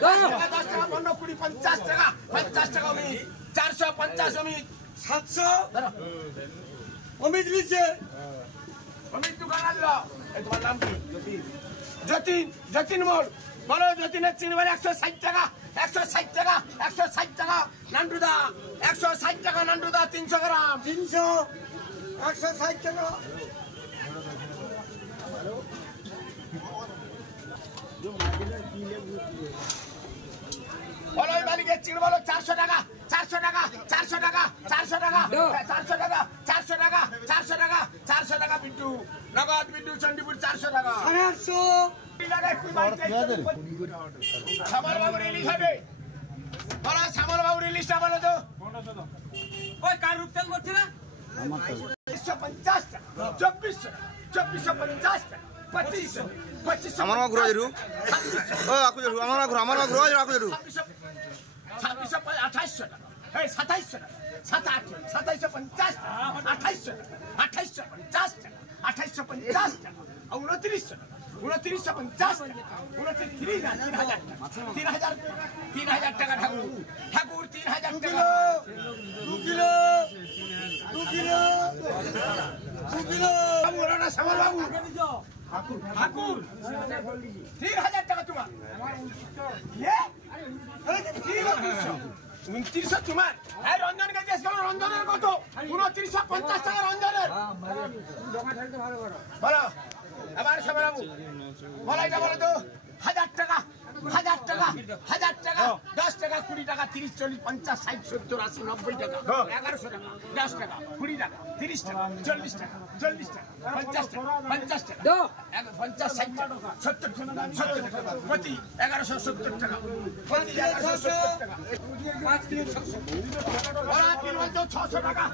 10 টাকা 15 20 50 টাকা 50 টাকা অমিত 450 অমিত 700 অমিত লিখছে অমিত দোকান আনলো এই তোমার নাম কি যতীন যতীন মোড় বলো যতীনের চিনি বলে 160 টাকা 160 টাকা 160 টাকা নান্টুদা 160 টাকা নান্টুদা 300 গ্রাম 300 160 টাকা বলো এই মালিকের চিনি বলো 400 টাকা 400 টাকা 400 টাকা 400 টাকা 400 টাকা 400 টাকা 400 টাকা 400 টাকা বিট্টু নগদ বিট্টু চন্ডিপুর 400 টাকা 850 শ্যামল বাবু রিলিজ হবে বলো শ্যামল বাবু রিলিজটা বলো তো ওই কার রূপচাল করছে না 150 টাকা 2450 টাকা 25 আমার ঘুরা জরু ও আকু জরু আমার ঘুরা জরু আকু জরু 2800 টাকা এই 2700 টাকা 2750 টাকা 2850 টাকা 2850 টাকা 2900 টাকা 2950 টাকা 3000 টাকা ঠাকুর 3000 টাকা 2 কিলো বাবু শ্যামল বাবু ঠাকুর 3000 টাকা তোমার 2900 তোমার এই রঞ্জন কে জিজ্ঞেস করো রঞ্জনের কত 2950 টাকা রঞ্জনের বলো আবার শ্যামল বাবু বলো এটা বলো তো 1000 টাকা 1000 টাকা 1000 টাকা 10 টাকা 20 টাকা 30 40 50 60 70 80 90 টাকা 1100 টাকা 10 টাকা 20 টাকা 30 টাকা 40 টাকা 40 টাকা 50 টাকা 50 টাকা 50 60 টাকা 70 টাকা প্রতি 1170 টাকা প্রতি 1170 টাকা 5 কিলো 600 ওরা তিন বলতো 600 টাকা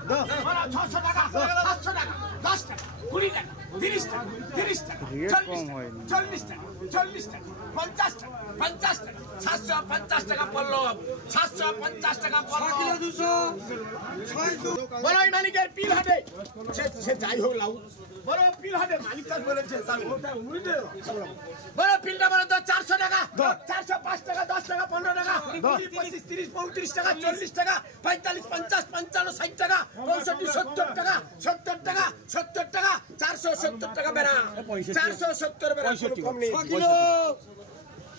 ওরা 600 টাকা 700 টাকা 10 টাকা 20 টাকা 30 টাকা 30 টাকা 40 টাকা 40 টাকা 50 টাকা 50 টাকা 750 টাকা পড়লো 750 টাকা পড়লো 6 কিলো 200 বলো এই মালিকের পিল হাটে সে যাই হোক লাউ বলো পিল হাটে মালিক কাজ বলেছে বলো পিলটা বলো তো 400 টাকা 405 টাকা 10 টাকা 15 টাকা 20 25 30 35 টাকা 40 টাকা 45 50 55 60 টাকা 65 70 টাকা 70 টাকা 70 টাকা 470 টাকা বেড়া 470 বেড়া কম নেই 6 কিলো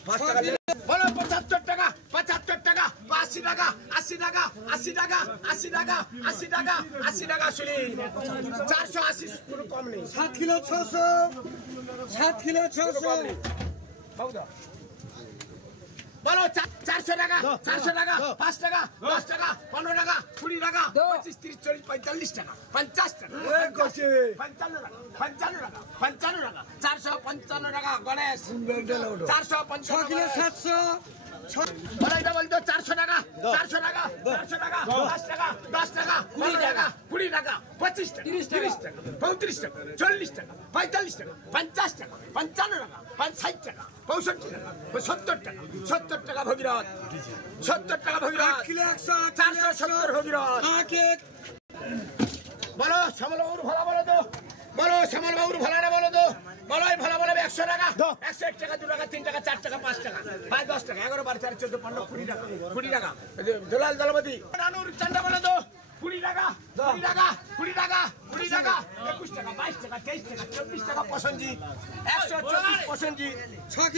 5 টাকা বলো 75 টাকা 75 টাকা 80 টাকা 80 টাকা 80 টাকা 80 টাকা 80 টাকা 80 টাকা শুনি 480 কোনো কম নেই 7 কিলো 600 7 কিলো 600 বাবুদা বলো 400 টাকা 400 টাকা 5 টাকা 10 টাকা 15 টাকা 20 টাকা 25 30 40 45 টাকা 50 টাকা 55 টাকা 55 টাকা 455 টাকা গণেশ 455 6 কিলো 700 বলো এটা বলতো 400 টাকা 400 টাকা 400 টাকা 10 টাকা 10 টাকা 20 টাকা 20 টাকা 25 টাকা 30 টাকা 35 টাকা 40 টাকা 45 টাকা 50 টাকা 55 টাকা 60 টাকা 65 টাকা 70 টাকা 70 টাকা ভগীরথ 70 টাকা ভগীরথ 8 কিলো 100 470 ভগীরথ বলো শ্যামল বাবুর ভাড়া বলো তো বলো শ্যামল বাবুর ভাড়াটা বলো তো বলো এই ভাড়া বলো 100 টাকা 101 টাকা 2 টাকা 3 টাকা 4 টাকা 5 টাকা 5 10 টাকা 11 12 13 14 15 20 টাকা 20 টাকা দলাল দলপতি রানুর চান্দা বলো তো 20 টাকা 20 টাকা 20 টাকা 20 টাকা 21 টাকা 22 টাকা 23 টাকা 24 টাকা পছন্দিত 124 পছন্দিত 6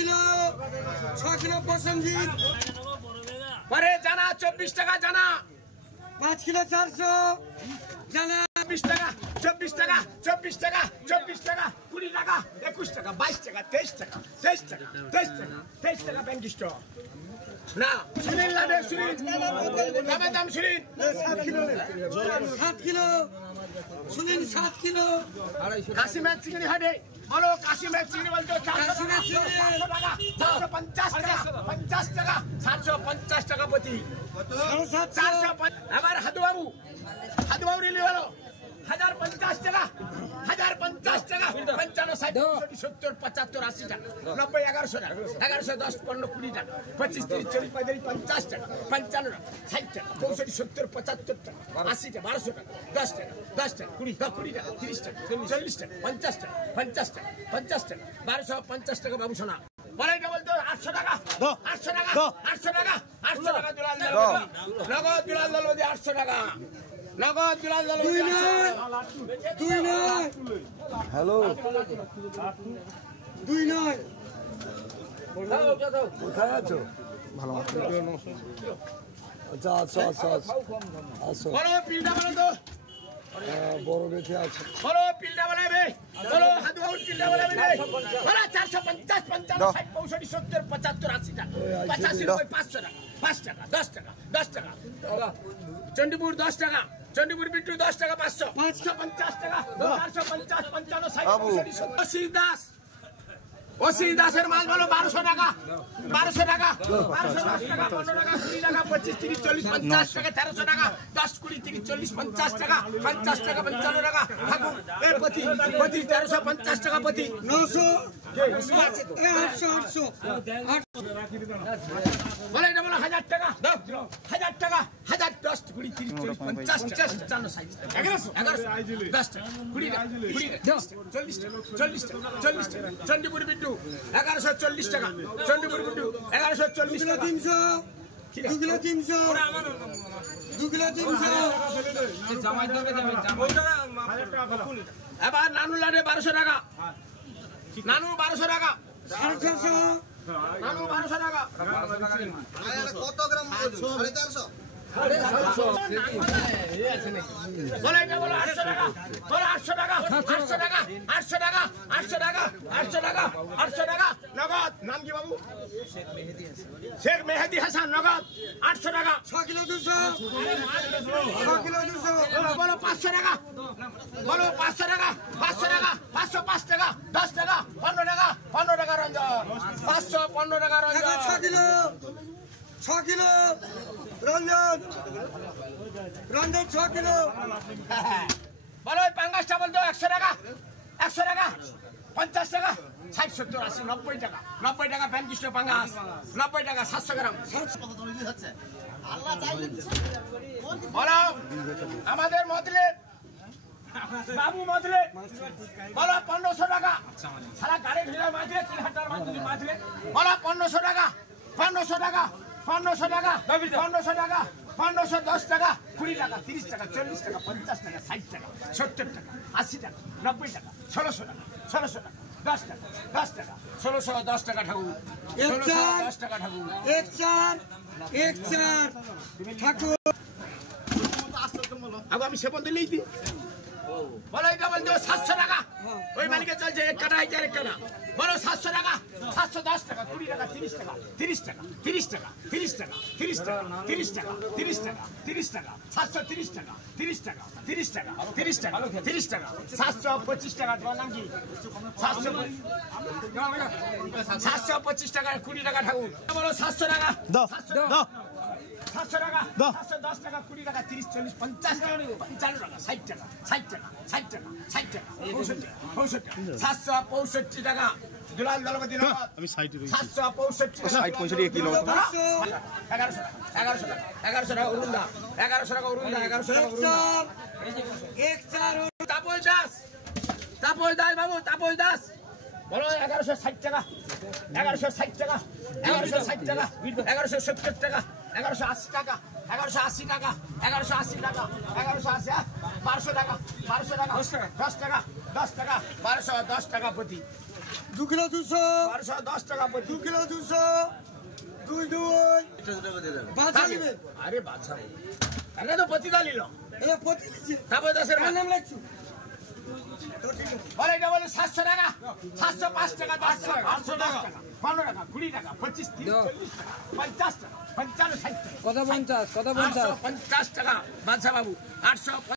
কিলো পছন্দিত পরে জানা 24 টাকা জানা 5 কিলো 400 জানা 24 টাকা 24 টাকা 24 টাকা 24 টাকা 20 টাকা 21 টাকা 22 টাকা 23 টাকা 23 টাকা 23 টাকা 23 টাকা ব্যাংক স্টক না সুনীল লাডে সুনীল দাম সুনীল 7 কিলো সুনীল 7 কিলো কাশিমের চিংড়ি হাটে বলো কাশিমের চিংড়ি বলতো 400 টাকা 450 টাকা 50 টাকা 750 টাকা প্রতি 450 আবার হাদুবাবু রিলি হলো 1050 টাকা 1050 টাকা 55 60 70 75 80 টাকা 90 1100 টাকা 1100 10 15 20 টাকা 25 30 40 45 50 টাকা 55 টাকা 60 টাকা 65 70 75 টাকা 80 টাকা 1200 টাকা 10 টাকা 10 টাকা 20 টাকা 30 টাকা 30 টাকা 40 টাকা 50 টাকা 50 টাকা 50 টাকা 50 টাকা 1250 টাকা বাবু সোনা বলাই ডবল তো 800 টাকা 800 টাকা 800 টাকা 800 টাকা দুলাল দল নগদ দুলাল দল 800 টাকা নগদ দুলাল দল 2 নয় হ্যালো 2 নয় কোথায় আছো ভালো আচ্ছা আচ্ছা আচ্ছা আচ্ছা বলো পিলটা বলো তো বড় বেঁচে আছে বলো পিলটা বলাবে বলো হাত আউট পিলটা বলাবে রে বলো 450 55 60 65 70 75 80 টাকা 85 রুপয়ে 500 টাকা 5 টাকা 10 টাকা 10 টাকা চন্ডিপুর 10 টাকা চন্ডিপুর বিট্টু 10 টাকা 500 550 টাকা 450 55 60 65 দাস ওসি দাসের মাল বলো 1200 টাকা 1200 টাকা 1210 টাকা 15 টাকা 20 টাকা 25 30 40 50 টাকা 1300 টাকা 10 20 30 40 50 টাকা 50 টাকা 55 টাকা ঠাকুর এর প্রতি 1350 টাকা প্রতি 900 800 বলে এটা বলো 1000 টাকা 1000 টাকা 1000 10 20 30 40 50 55 60 1100 10 টাকা 20 টাকা 40 টাকা 40 টাকা চন্ডিপুর বিট্টু 1140 টাকা চন্ডিপুর বিট্টু 1140 টাকা 300 2 কিলো 300 2 কিলো 300 জামাই দরকার যাবে এবার নানু লাড়ে 1200 টাকা নানু 1200 টাকা 450 নানু 1200 টাকা কত গ্রাম 450 বলে এটা বলো 800 টাকা বলো 800 টাকা 800 টাকা 800 টাকা 800 টাকা 800 টাকা 800 টাকা নগদ নাম কি বাবু শেখ মেহেদি হাসান নগদ 800 টাকা 6 কিলো 200 6 কিলো 200 বলো 500 টাকা বলো 500 টাকা 500 টাকা 505 টাকা 10 টাকা 15 টাকা রঞ্জন 515 টাকা Ranjan 6 kilo 6 kilo Ranjan 6 kilo বলো ওই পাঙ্গাসটা বলতো 100 টাকা 100 টাকা 50 টাকা 60 70 80 90 টাকা 90 টাকা প্যান্টিস্ট পাঙ্গাস 90 টাকা 700 গ্রাম বলো আমাদের মদলে বাবু মদলে বলো 1500 টাকা সারা গাড়ি ঢিলা মাঝে 3000 মাঝে বলো 1500 টাকা 1500 টাকা 1500 টাকা 1500 টাকা 1510 টাকা 20 টাকা 30 টাকা 40 টাকা 50 টাকা 60 টাকা 70 টাকা 80 টাকা 90 টাকা 1600 টাকা 1600 টাকা 10 টাকা 10 টাকা 1610 টাকা ঠাকুর 1610 টাকা ঠাকুর 14 ঠাকুর আগে আমি সেপন দিলেই দি বলো এটা বলতে 700 টাকা ওই মালিকে চলছে এক কাটা এক কাটা বলো 700 টাকা 710 টাকা 20 টাকা 30 টাকা 30 টাকা 30 টাকা 30 টাকা 30 টাকা 30 টাকা 30 টাকা 30 টাকা 730 টাকা 30 টাকা 30 টাকা 30 টাকা 30 টাকা 725 টাকা তোমার নাম কি 725 টাকা 20 টাকা ঠাকুর বলো 700 টাকা 700 টাকা 710 টাকা 20 টাকা 30 40 50 টাকা 55 টাকা 60 টাকা 60 টাকা 60 টাকা 60 টাকা 65 টাকা 765 টাকা দুলাল দলপতি আমি সাইটে রইছি 765 65 কিলো 1100 টাকা 1100 টাকা উরুন্দা 1100 টাকা উরুন্দা 1100 টাকা উরুন্দা 14 তাপস দাস বাবু তাপস দাস বলো 1160 টাকা 1160 টাকা 1160 টাকা 1170 টাকা 1180 টাকা 1180 টাকা 1180 টাকা 1180 1200 টাকা 1200 টাকা 10 টাকা 10 টাকা 1210 টাকা প্রতি 2 কিলো 200 1210 টাকা প্রতি 2 কিলো 200 2 বাচ্চা নিবে আরে বাচ্চা আরে তো প্রতি দালিল এ প্রতি দিছি তারপর দাসের নাম লিখছো বলে এটা বলে 700 টাকা 705 টাকা 10 টাকা 800 টাকা 15 টাকা 20 টাকা 25 30 40 টাকা 50 টাকা 55 60 টাকা কত 50 50 টাকা বাদশা বাবু 800